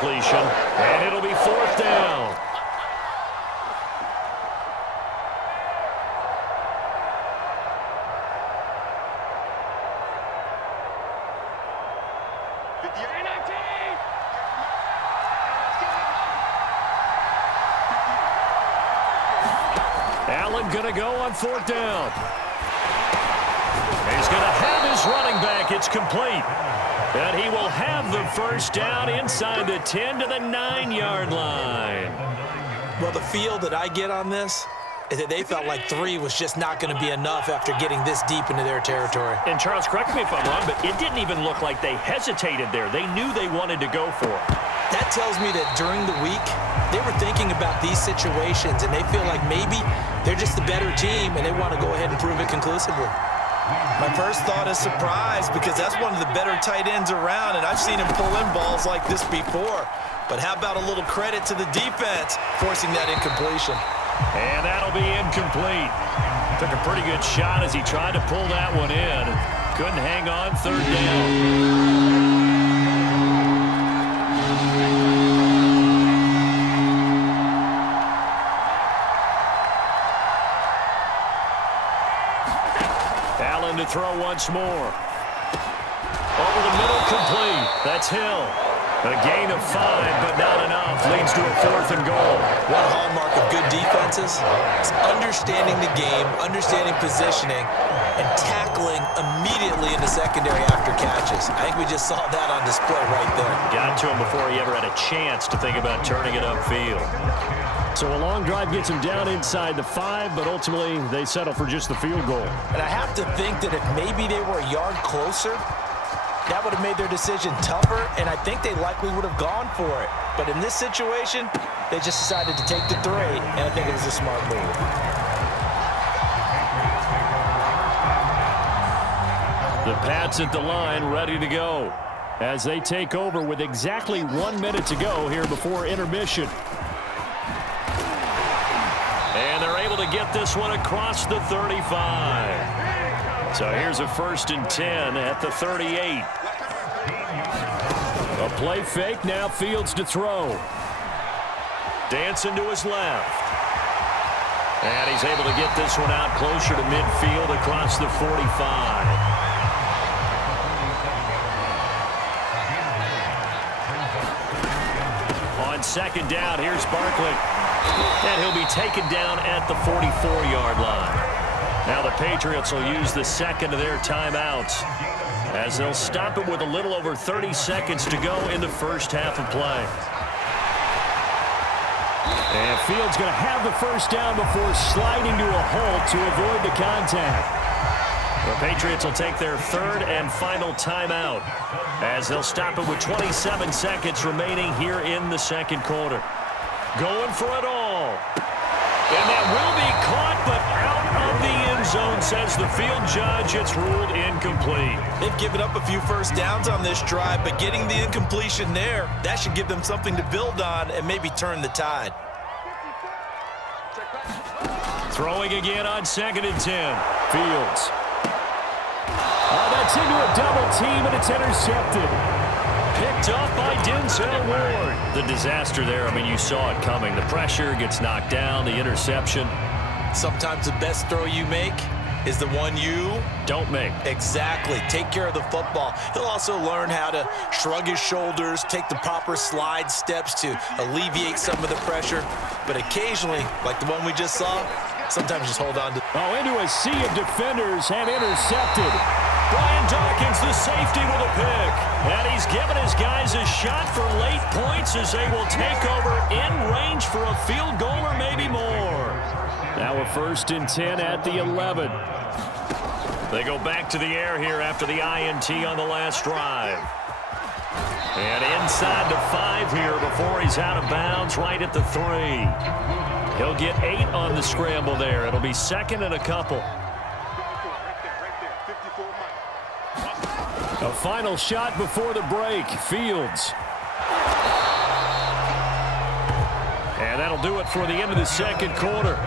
completion, and it'll be fourth down. Allen going to go on fourth down. He's going to have his running back. It's complete. And he will have the first down inside the 10 to the 9-yard line. Well, the feel that I get on this is that they felt like 3 was just not going to be enough after getting this deep into their territory. And Charles, correct me if I'm wrong, but it didn't even look like they hesitated there. They knew they wanted to go for it. That tells me that during the week, they were thinking about these situations, and they feel like maybe they're just the better team, and they want to go ahead and prove it conclusively. My first thought is surprise, because that's one of the better tight ends around, and I've seen him pull in balls like this before. But how about a little credit to the defense forcing that incompletion? And that'll be incomplete. Took a pretty good shot as he tried to pull that one in. Couldn't hang on third down. Allen to throw once more. Over the middle, complete. That's Hill. A gain of 5, but not enough. Leads to a 4th and goal. One hallmark of good defenses is understanding the game, understanding positioning, and tackling immediately in the secondary after catches. I think we just saw that on display right there. Got to him before he ever had a chance to think about turning it upfield. So a long drive gets him down inside the 5, but ultimately they settle for just the field goal. And I have to think that if maybe they were a yard closer, that would have made their decision tougher, and I think they likely would have gone for it. But in this situation, they just decided to take the 3, and I think it was a smart move. The Pats at the line ready to go as they take over with exactly 1 minute to go here before intermission. And they're able to get this one across the 35. So here's a 1st and 10 at the 38. A play fake, now Fields to throw. Dancing to his left. And he's able to get this one out closer to midfield across the 45. On second down, here's Barkley. And he'll be taken down at the 44-yard line. Now the Patriots will use the second of their timeouts as they'll stop it with a little over 30 seconds to go in the first half of play. And Fields going to have the first down before sliding to a halt to avoid the contact. The Patriots will take their 3rd and final timeout as they'll stop it with 27 seconds remaining here in the second quarter. Going for it all. And that will be caught, but out of the end zone, says the field judge. It's ruled incomplete. They've given up a few first downs on this drive, but getting the incompletion there, that should give them something to build on and maybe turn the tide. Throwing again on 2nd and 10. Fields. Oh, that's into a double team, and it's intercepted. Picked off by Denzel Ward. The disaster there, I mean, you saw it coming. The pressure gets knocked down, the interception. Sometimes the best throw you make is the one you don't make. Exactly. Take care of the football. He'll also learn how to shrug his shoulders, take the proper slide steps to alleviate some of the pressure. But occasionally, like the one we just saw, sometimes just hold on to. Oh, into a sea of defenders and intercepted. Brian Dawkins, the safety, with a pick. And he's given his guys a shot for late points as they will take over in range for a field goal or maybe more. Now a 1st and 10 at the 11. They go back to the air here after the INT on the last drive. And inside the 5 here before he's out of bounds right at the 3. He'll get 8 on the scramble there. It'll be 2nd and a couple. A final shot before the break. Fields. And that'll do it for the end of the second quarter.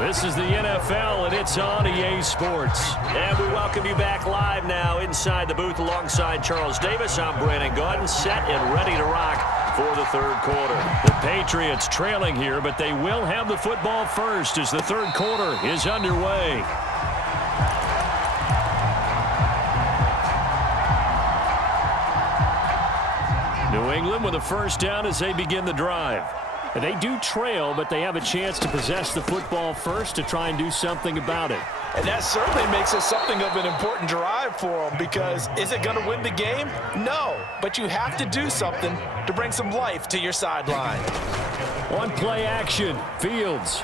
This is the NFL, and it's on EA Sports. And we welcome you back live now inside the booth alongside Charles Davis. I'm Brandon Gaudin, set and ready to rock for the third quarter. The Patriots trailing here, but they will have the football first as the third quarter is underway. New England with a first down as they begin the drive. They do trail, but they have a chance to possess the football first to try and do something about it. And that certainly makes it something of an important drive for them, because is it going to win the game? No, but you have to do something to bring some life to your sideline. One play action, Fields.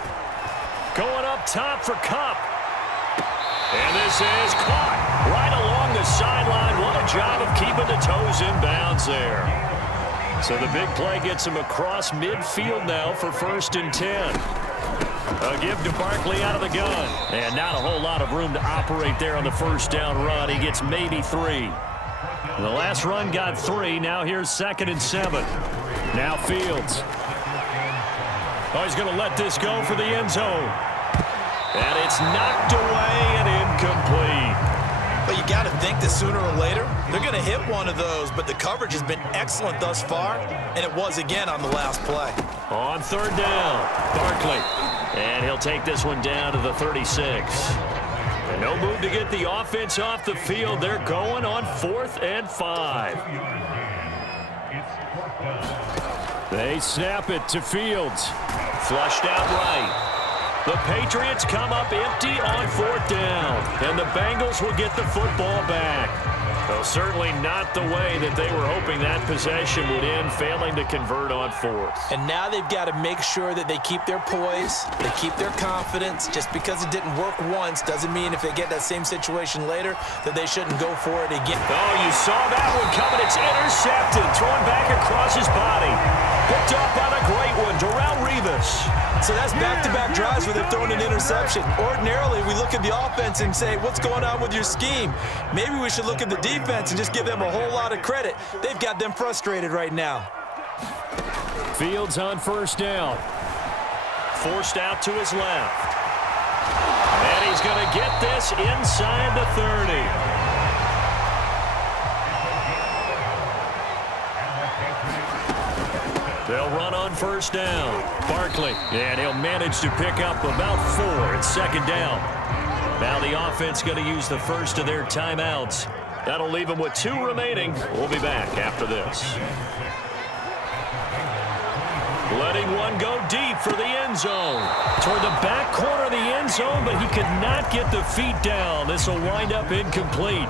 Going up top for Kupp. And this is caught right along the sideline. What a job of keeping the toes in bounds there. So the big play gets him across midfield now for 1st and 10. A give to Barkley out of the gun. And not a whole lot of room to operate there on the first down run. He gets maybe 3. The last run got 3. Now here's 2nd and 7. Now Fields. Oh, he's going to let this go for the end zone. And it's knocked away and incomplete. But you got to think that sooner or later, they're going to hit one of those. But the coverage has been excellent thus far, and it was again on the last play. On 3rd down, Barkley. And he'll take this one down to the 36. And no move to get the offense off the field. They're going on 4th and 5. They snap it to Fields. Flushed out right. The Patriots come up empty on 4th down, and the Bengals will get the football back. Though certainly not the way that they were hoping that possession would end, failing to convert on 4th. And now they've got to make sure that they keep their poise, they keep their confidence. Just because it didn't work once doesn't mean if they get that same situation later that they shouldn't go for it again. Oh, you saw that one coming. It's intercepted, thrown back across his body. Picked up on a great one, Darrelle Revis. So that's back-to-back drives where they're throwing an interception. Ordinarily, we look at the offense and say, what's going on with your scheme? Maybe we should look at the defense and just give them a whole lot of credit. They've got them frustrated right now. Fields on 1st down. Forced out to his left. And he's going to get this inside the 30. They'll run on 1st down. Barkley, and he'll manage to pick up about 4 at 2nd down. Now the offense going to use the first of their timeouts. That'll leave them with 2 remaining. We'll be back after this. Letting one go deep for the end zone. Toward the back corner of the end zone, but he could not get the feet down. This will wind up incomplete.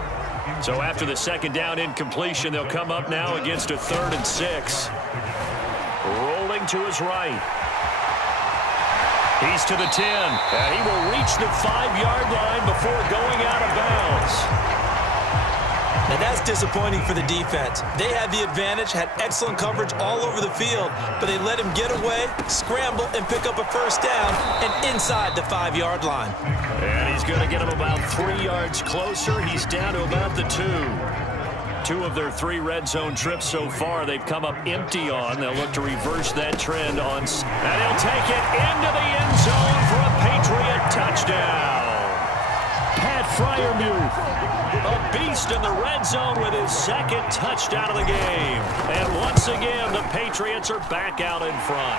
So after the 2nd down incompletion, they'll come up now against a 3rd and 6. Rolling to his right. He's to the 10, and he will reach the 5-yard line before going out of bounds. Now that's disappointing for the defense. They had the advantage, had excellent coverage all over the field, but they let him get away, scramble, and pick up a 1st down and inside the 5-yard line. And he's going to get him about 3 yards closer. He's down to about the 2. 2 of their 3 red zone trips so far, they've come up empty on. They'll look to reverse that trend on. And he'll take it into the end zone for a Patriot touchdown. Pat Freiermuth, a beast in the red zone with his 2nd touchdown of the game. And once again, the Patriots are back out in front.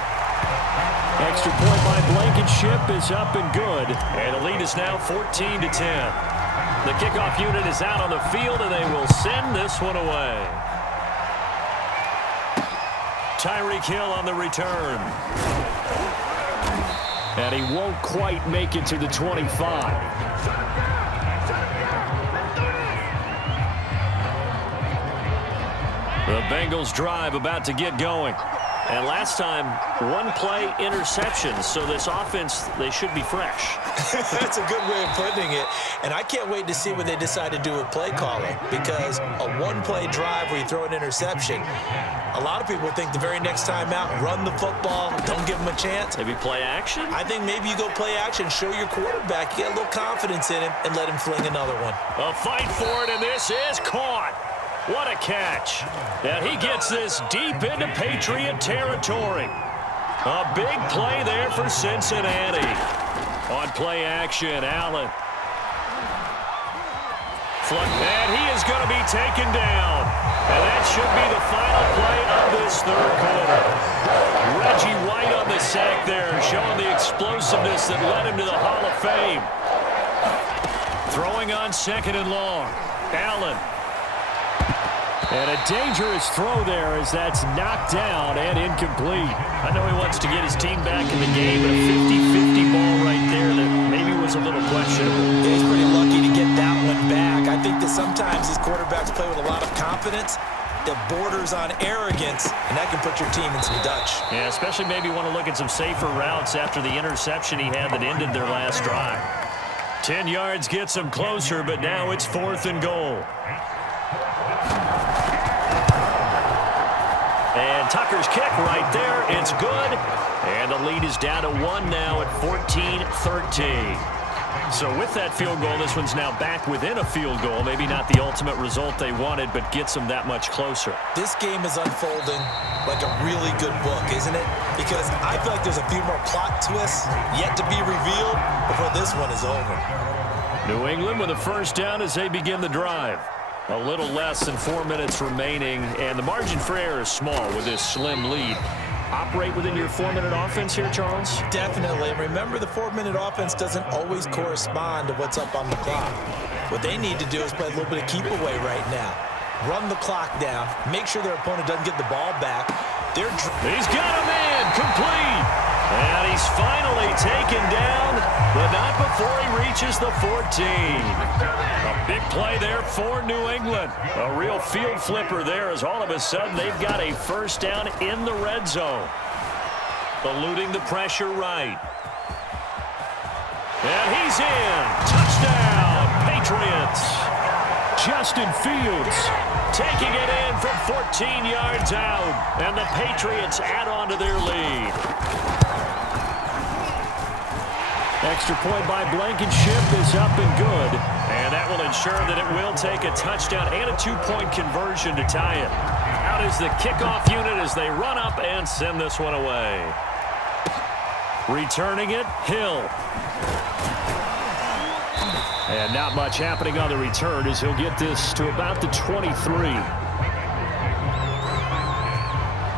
Extra point by Blankenship is up and good. And the lead is now 14-10. The kickoff unit is out on the field, and they will send this one away. Tyreek Hill on the return. And he won't quite make it to the 25. The Bengals drive about to get going. And last time, 1-play interception. So this offense, they should be fresh. That's a good way of putting it. And I can't wait to see what they decide to do with play calling, because a 1-play drive where you throw an interception, a lot of people think the very next time out, run the football, don't give them a chance. Maybe play action? I think maybe you go play action, show your quarterback, you get a little confidence in him, and let him fling another one. A fight for it, and this is caught. What a catch. And he gets this deep into Patriot territory. A big play there for Cincinnati. On play action, Allen. And he is going to be taken down. And that should be the final play of this 3rd quarter. back there, showing the explosiveness that led him to the Hall of Fame. Throwing on 2nd and long. Allen. And a dangerous throw there as that's knocked down and incomplete. I know he wants to get his team back in the game, but a 50-50 ball right there that maybe was a little questionable. Yeah, he's pretty lucky to get that one back. I think that sometimes these quarterbacks play with a lot of confidence that borders on arrogance, and that can put your team in some Dutch. Yeah, especially maybe want to look at some safer routes after the interception he had that ended their last drive. 10 yards gets them closer, but now it's 4th and goal. And Tucker's kick right there. It's good. And the lead is down to 1 now at 14-13. So with that field goal, this one's now back within a field goal. Maybe not the ultimate result they wanted, but gets them that much closer. This game is unfolding like a really good book, isn't it? Because I feel like there's a few more plot twists yet to be revealed before this one is over. New England with a first down as they begin the drive. A little less than 4 minutes remaining, and the margin for error is small with this slim lead. Operate within your 4-minute offense here, Charles? Definitely. And remember, the 4-minute offense doesn't always correspond to what's up on the clock. What they need to do is play a little bit of keep away right now. Run the clock down. Make sure their opponent doesn't get the ball back. He's got him in. Complete. And he's finally taken down, but not before he reaches the 14. A big play there for New England. A real field flipper there as all of a sudden they've got a first down in the red zone. Eluding the pressure right. And he's in. Touchdown, Patriots. Justin Fields taking it in from 14 yards out. And the Patriots add on to their lead. Extra point by Blankenship is up and good. And that will ensure that it will take a touchdown and a 2-point conversion to tie it. Out is the kickoff unit as they run up and send this one away. Returning it, Hill. And not much happening on the return as he'll get this to about the 23.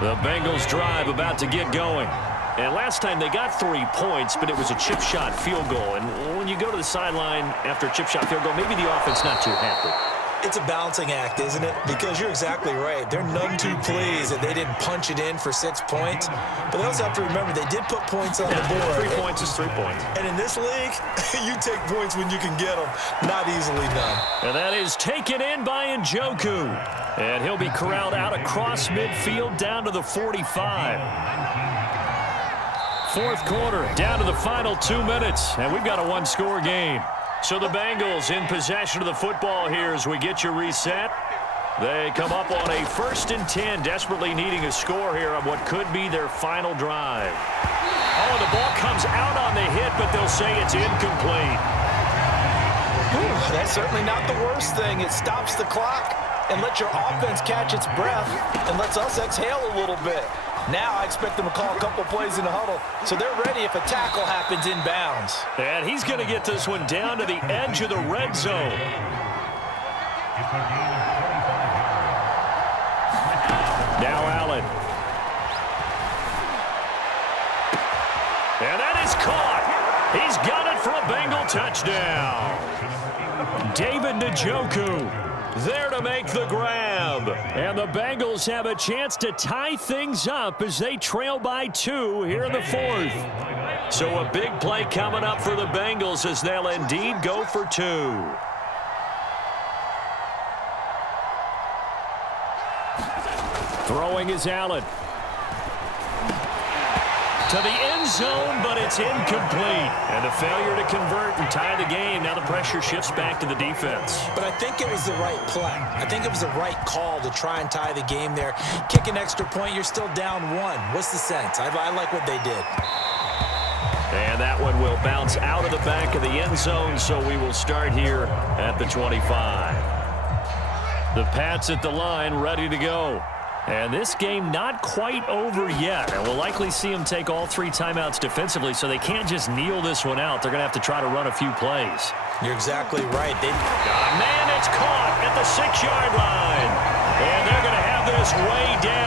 The Bengals drive about to get going. And last time they got 3 points, but it was a chip shot field goal. And when you go to the sideline after a chip shot field goal, maybe the offense not too happy. It's a balancing act, isn't it? Because you're exactly right. They're none too pleased that they didn't punch it in for 6 points. But they also have to remember they did put points on the board. 3 points is 3 points. And in this league, you take points when you can get them. Not easily done. And that is taken in by Njoku. And he'll be corralled out across midfield down to the 45. Fourth quarter, down to the final 2 minutes, and we've got a 1-score game. So the Bengals in possession of the football here as we get you reset. They come up on a 1st and 10, desperately needing a score here on what could be their final drive. Oh, the ball comes out on the hit, but they'll say it's incomplete. That's certainly not the worst thing. It stops the clock and lets your offense catch its breath and lets us exhale a little bit. Now I expect them to call a couple plays in the huddle, so they're ready if a tackle happens inbounds. And he's going to get this one down to the edge of the red zone. Now Allen. And that is caught. He's got it for a Bengal touchdown. David Njoku there to make the grab. And the Bengals have a chance to tie things up as they trail by 2 here in the 4th. So a big play coming up for the Bengals as they'll indeed go for 2. Throwing is Allen. To the end zone, but it's incomplete. And a failure to convert and tie the game. Now the pressure shifts back to the defense. But I think it was the right play. I think it was the right call to try and tie the game there. Kick an extra point, you're still down 1. What's the sense? I like what they did. And that one will bounce out of the back of the end zone, so we will start here at the 25. The Pats at the line, ready to go. And this game not quite over yet. And we'll likely see them take all 3 timeouts defensively, so they can't just kneel this one out. They're going to have to try to run a few plays. You're exactly right. Man, it's caught at the 6-yard line. And they're going to have this way down.